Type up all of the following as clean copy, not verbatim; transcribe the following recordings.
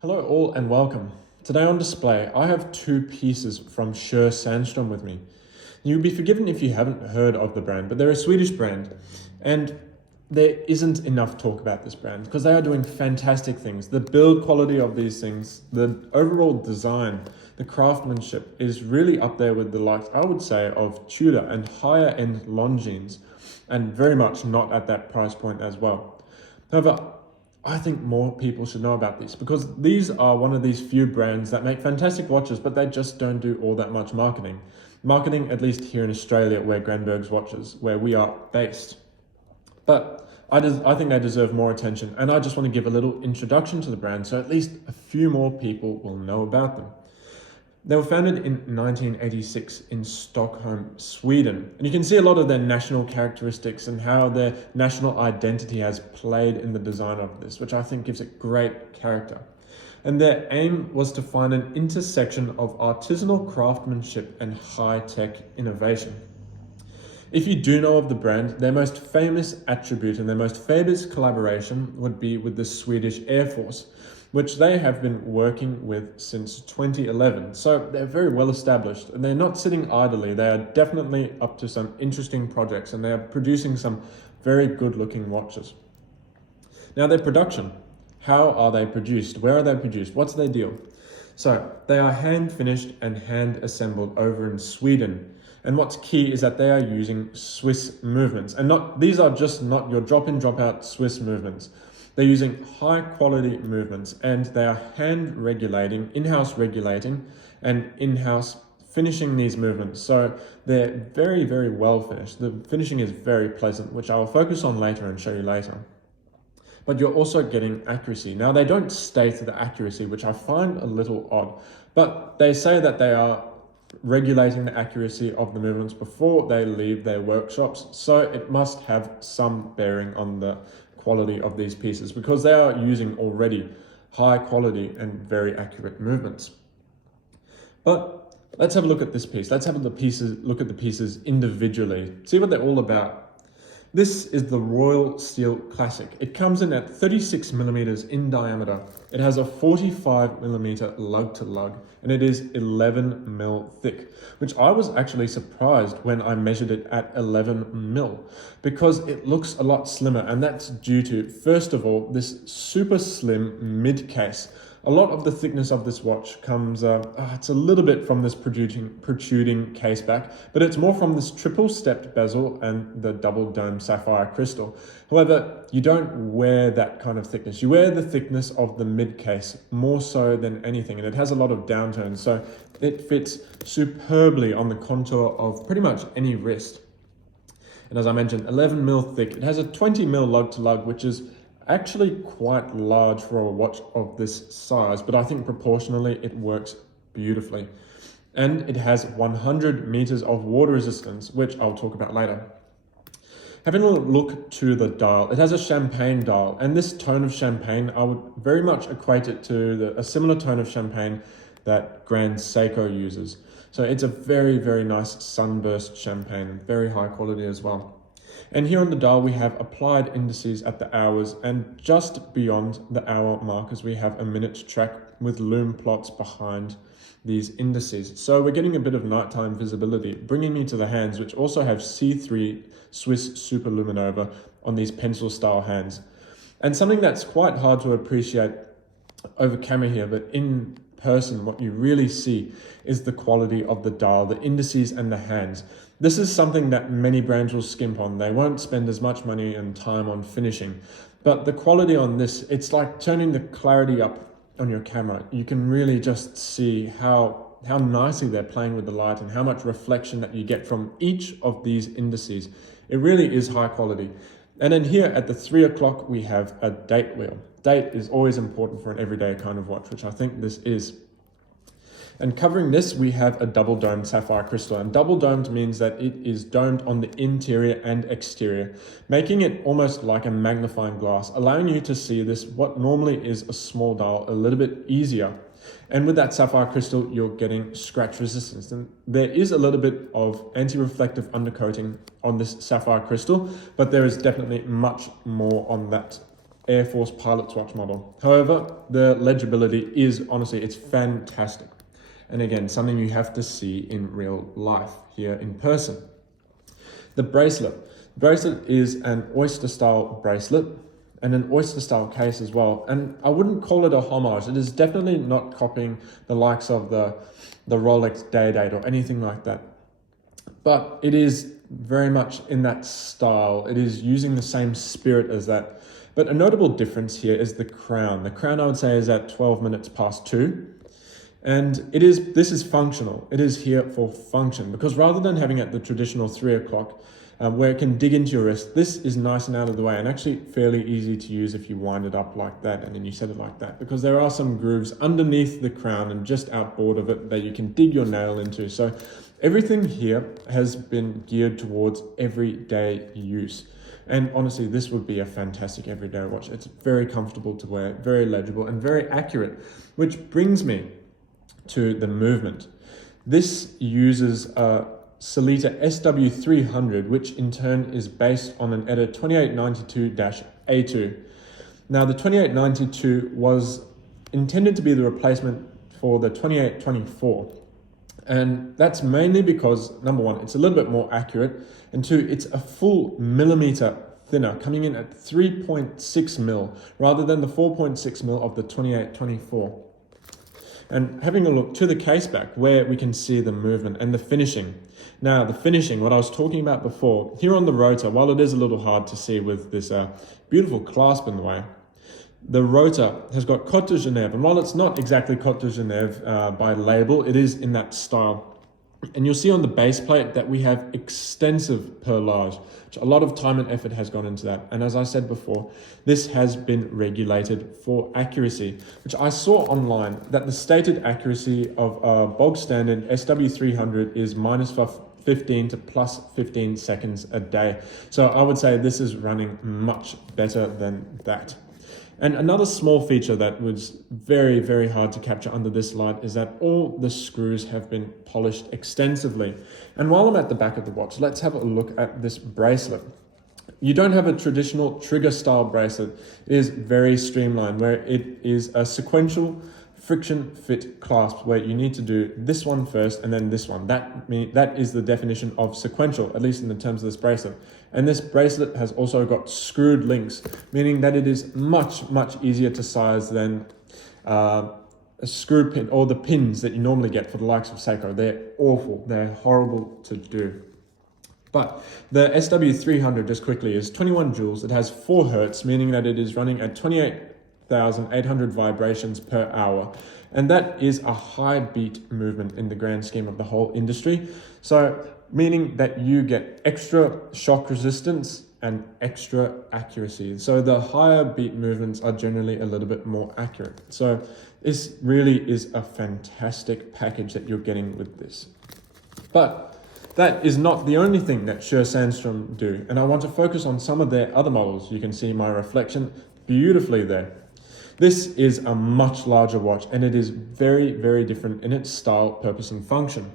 Hello all and welcome. Today on display, I have two pieces from Sjöö Sandström with me. You'll be forgiven if you haven't heard of the brand, but they're a Swedish brand, and there isn't enough talk about this brand because they are doing fantastic things. The build quality of these things, the overall design, the craftsmanship is really up there with the likes, I would say, of Tudor and higher end Longines, and very much not at that price point as well. However, I think more people should know about these because these are one of these few brands that make fantastic watches, but they just don't do all that much marketing. Marketing, at least here in Australia, where Granberg's watches, where we are based. But I think they deserve more attention, and I just want to give a little introduction to the brand so at least a few more people will know about them. They were founded in 1986 in Stockholm, Sweden. And you can see a lot of their national characteristics and how their national identity has played in the design of this, which I think gives it great character. And their aim was to find an intersection of artisanal craftsmanship and high-tech innovation. If you do know of the brand, their most famous attribute and their most famous collaboration would be with the Swedish Air Force, which they have been working with since 2011. So they're very well established and they're not sitting idly. They are definitely up to some interesting projects and they are producing some very good looking watches. Now their production, how are they produced? Where are they produced? What's their deal? So they are hand finished and hand assembled over in Sweden. And what's key is that they are using Swiss movements, and these are just not your drop in, drop out Swiss movements. They're using high quality movements and they are hand regulating, in-house regulating and in-house finishing these movements. So they're very, very well finished. The finishing is very pleasant, which I will focus on later and show you later. But you're also getting accuracy. Now they don't state the accuracy, which I find a little odd, but they say that they are regulating the accuracy of the movements before they leave their workshops. So it must have some bearing on the quality of these pieces because they are using already high quality and very accurate movements. But let's have a look at this piece. Let's have look at the pieces individually, see what they're all about. This is the Royal Steel Classic. It comes in at 36 millimeters in diameter. It has a 45 millimeter lug to lug and it is 11 mil thick, which I was actually surprised when I measured it at 11 mil because it looks a lot slimmer, and that's due to, first of all, this super slim mid case. A lot of the thickness of this watch comes, it's a little bit from this protruding case back, but it's more from this triple stepped bezel and the double dome sapphire crystal. However, you don't wear that kind of thickness. You wear the thickness of the mid case more so than anything, and it has a lot of downturns, so it fits superbly on the contour of pretty much any wrist. And as I mentioned, 11 mil thick. It has a 20 mil lug to lug, which is actually quite large for a watch of this size, but I think proportionally it works beautifully. And it has 100 meters of water resistance, which I'll talk about later. Having a look to the dial, it has a champagne dial, and this tone of champagne, I would very much equate it to a similar tone of champagne that Grand Seiko uses. So it's a very, very nice sunburst champagne, very high quality as well. And here on the dial, we have applied indices at the hours, and just beyond the hour markers, we have a minute track with lume plots behind these indices. So we're getting a bit of nighttime visibility, bringing me to the hands, which also have C3 Swiss Superluminova on these pencil style hands. And something that's quite hard to appreciate over camera here, but in person, what you really see is the quality of the dial, the indices and the hands. This is something that many brands will skimp on. They won't spend as much money and time on finishing, but the quality on this, it's like turning the clarity up on your camera. You can really just see how nicely they're playing with the light and how much reflection that you get from each of these indices. It really is high quality. And then here at the 3 o'clock, we have a date wheel. Date is always important for an everyday kind of watch, which I think this is. And covering this, we have a double domed sapphire crystal. And double domed means that it is domed on the interior and exterior, making it almost like a magnifying glass, allowing you to see this, what normally is a small dial, a little bit easier. And with that sapphire crystal, you're getting scratch resistance. And there is a little bit of anti-reflective undercoating on this sapphire crystal, but there is definitely much more on that Air Force pilot's watch model. However, the legibility is honestly, it's fantastic. And again, something you have to see in real life here in person. The bracelet. The bracelet is an oyster style bracelet and an oyster style case as well. And I wouldn't call it a homage. It is definitely not copying the likes of the Rolex Day Date or anything like that. But it is very much in that style. It is using the same spirit as that. But a notable difference here is the crown. The crown, I would say, is at 12 minutes past 2. And this is functional. It is here for function, because rather than having it at the traditional 3 o'clock, where it can dig into your wrist, this is nice and out of the way and actually fairly easy to use if you wind it up like that and then you set it like that, because there are some grooves underneath the crown and just outboard of it that you can dig your nail into. So everything here has been geared towards everyday use. And honestly, this would be a fantastic everyday watch. It's very comfortable to wear, very legible and very accurate, which brings me to the movement. This uses a Sellita SW300, which in turn is based on an ETA 2892-A2. Now the 2892 was intended to be the replacement for the 2824. And that's mainly because, number one, it's a little bit more accurate, and two, it's a full millimeter thinner, coming in at 3.6 mil rather than the 4.6 mil of the 2824. And having a look to the case back where we can see the movement and the finishing. Now the finishing, what I was talking about before, here on the rotor, while it is a little hard to see with this beautiful clasp in the way, the rotor has got Côte de Genève, and while it's not exactly Côte de Genève by label, it is in that style. And you'll see on the base plate that we have extensive perlage, which a lot of time and effort has gone into that. And as I said before, this has been regulated for accuracy, which I saw online that the stated accuracy of a bog standard SW300 is minus 15 to plus 15 seconds a day. So I would say this is running much better than that. And another small feature that was very, very hard to capture under this light is that all the screws have been polished extensively. And while I'm at the back of the watch, let's have a look at this bracelet. You don't have a traditional trigger style bracelet. It is very streamlined, where it is a sequential friction fit clasp where you need to do this one first and then this one. That is the definition of sequential, at least in the terms of this bracelet. And this bracelet has also got screwed links, meaning that it is much, much easier to size than a screw pin or the pins that you normally get for the likes of Seiko. They're awful. They're horrible to do. But the SW300, just quickly, is 21 joules. It has 4 hertz, meaning that it is running at 28,800 vibrations per hour. And that is a high beat movement in the grand scheme of the whole industry. So meaning that you get extra shock resistance and extra accuracy. So the higher beat movements are generally a little bit more accurate. So this really is a fantastic package that you're getting with this. But that is not the only thing that Sjöö Sandström do. And I want to focus on some of their other models. You can see my reflection beautifully there. This is a much larger watch, and it is very, very different in its style, purpose, and function.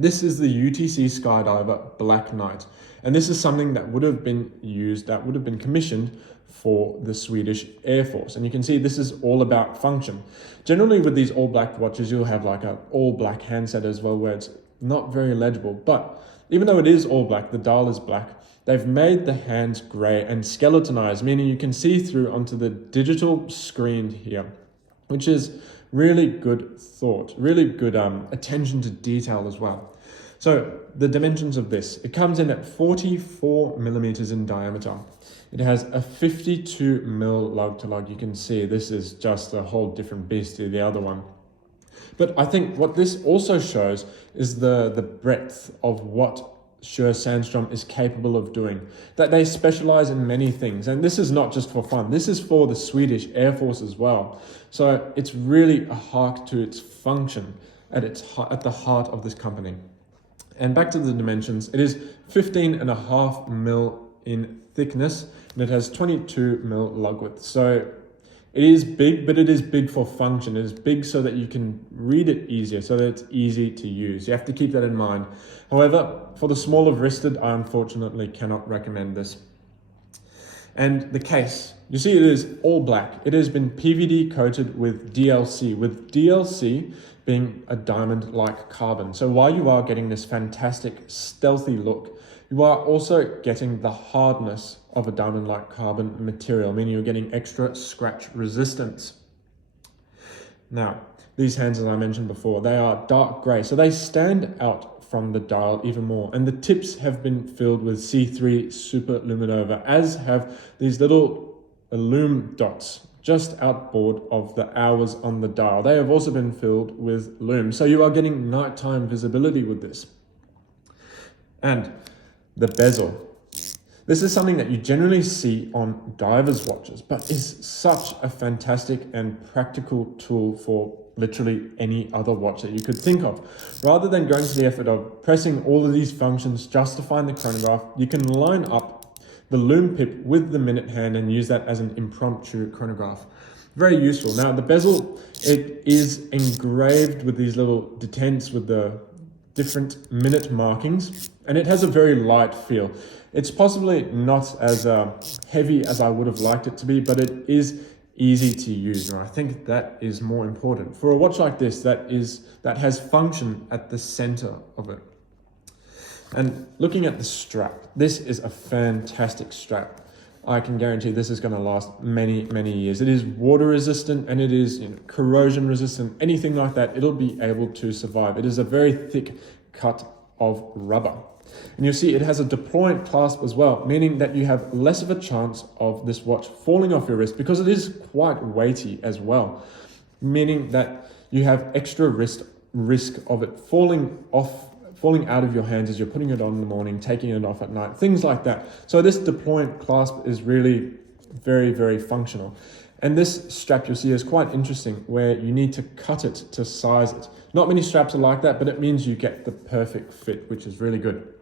This is the UTC Skydiver Black Knight, and this is something that would have been commissioned for the Swedish Air Force. And you can see this is all about function. Generally with these all black watches, you'll have like an all black handset as well, where it's not very legible. But even though it is all black, the dial is black, they've made the hands gray and skeletonized, meaning you can see through onto the digital screen here, which is really good thought, really good attention to detail as well. So the dimensions of this, it comes in at 44 millimeters in diameter. It has a 52 mil lug to lug. You can see this is just a whole different beast to the other one. But I think what this also shows is the breadth of what Sjöö Sandström is capable of doing, that they specialize in many things. And this is not just for fun, this is for the Swedish Air Force as well. So it's really a hark to its function at the heart of this company. And back to the dimensions, it is 15.5 mil in thickness, and it has 22 mil lug width. So it is big, but it is big for function. It is big so that you can read it easier, so that it's easy to use. You have to keep that in mind. However, for the smaller wristed, I unfortunately cannot recommend this. And the case, you see it is all black. It has been PVD coated with DLC being a diamond-like carbon. So while you are getting this fantastic stealthy look, you are also getting the hardness of a diamond-like carbon material, meaning you're getting extra scratch resistance. Now, these hands, as I mentioned before, they are dark gray, so they stand out from the dial even more. And the tips have been filled with C3 Super Luminova, as have these little Illum dots just outboard of the hours on the dial. They have also been filled with Lume, so you are getting nighttime visibility with this. And the bezel. This is something that you generally see on divers' watches, but is such a fantastic and practical tool for literally any other watch that you could think of. Rather than going to the effort of pressing all of these functions just to find the chronograph, you can line up the Lume pip with the minute hand and use that as an impromptu chronograph. Very useful. Now the bezel, it is engraved with these little detents with the different minute markings, and it has a very light feel. It's possibly not as heavy as I would have liked it to be, but it is easy to use, and I think that is more important for a watch like this that has function at the center of it. And looking at the strap, this is a fantastic strap. I can guarantee this is going to last many, many years. It is water resistant and it is corrosion resistant, anything like that, it'll be able to survive. It is a very thick cut of rubber. And you'll see it has a deployant clasp as well, meaning that you have less of a chance of this watch falling off your wrist because it is quite weighty as well, meaning that you have extra risk of it falling out of your hands as you're putting it on in the morning, taking it off at night, things like that. So this deployant clasp is really very, very functional. And this strap you'll see is quite interesting, where you need to cut it to size it. Not many straps are like that, but it means you get the perfect fit, which is really good.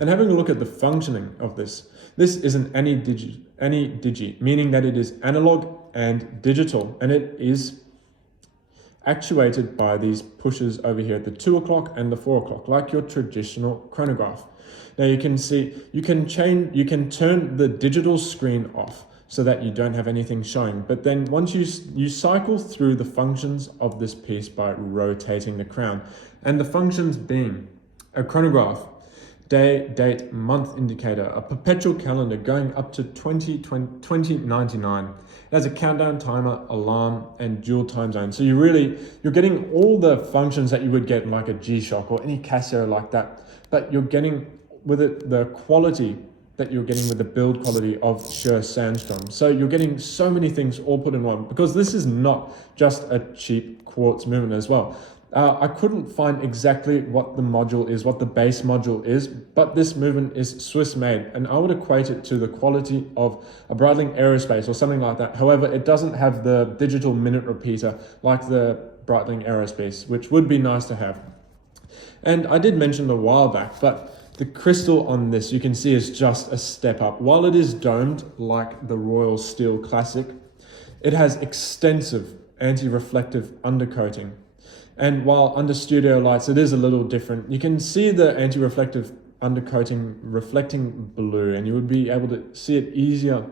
And having a look at the functioning of this is an ani-digi, meaning that it is analog and digital, and it is actuated by these pushes over here at the 2 o'clock and the 4 o'clock, like your traditional chronograph. Now you can see, you can turn the digital screen off so that you don't have anything showing. But then once you cycle through the functions of this piece by rotating the crown, and the functions being a chronograph, day, date, month indicator, a perpetual calendar going up to 2099. It has a countdown timer, alarm, and dual time zone. So you're getting all the functions that you would get in like a G-Shock or any Casio like that, but you're getting with it the quality that you're getting with the build quality of Sjöö Sandström. So you're getting so many things all put in one, because this is not just a cheap quartz movement as well. I couldn't find exactly what the module is, what the base module is, but this movement is Swiss made, and I would equate it to the quality of a Breitling Aerospace or something like that. However, it doesn't have the digital minute repeater like the Breitling Aerospace, which would be nice to have. And I did mention a while back, but the crystal on this, you can see, is just a step up. While it is domed like the Royal Steel Classic, it has extensive anti-reflective undercoating. And while under studio lights, it is a little different. You can see the anti-reflective undercoating reflecting blue, and you would be able to see it easier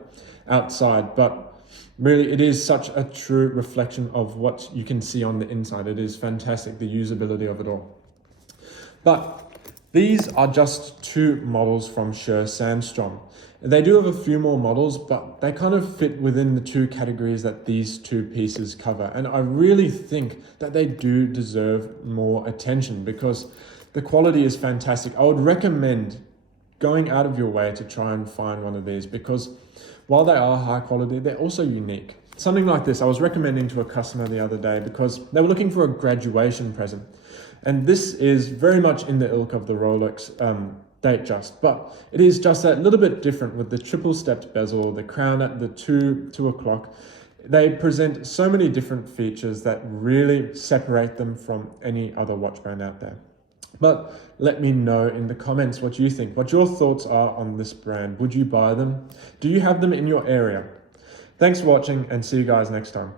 outside. But really, it is such a true reflection of what you can see on the inside. It is fantastic, the usability of it all. But these are just 2 models from Sjöö Sandström. They do have a few more models, but they kind of fit within the 2 categories that these 2 pieces cover. And I really think that they do deserve more attention because the quality is fantastic. I would recommend going out of your way to try and find one of these, because while they are high quality, they're also unique. Something like this I was recommending to a customer the other day because they were looking for a graduation present. And this is very much in the ilk of the Rolex Datejust, but it is just a little bit different with the triple stepped bezel, the crown at the 2 o'clock. They present so many different features that really separate them from any other watch brand out there. But let me know in the comments what you think, what your thoughts are on this brand. Would you buy them? Do you have them in your area? Thanks for watching, and see you guys next time.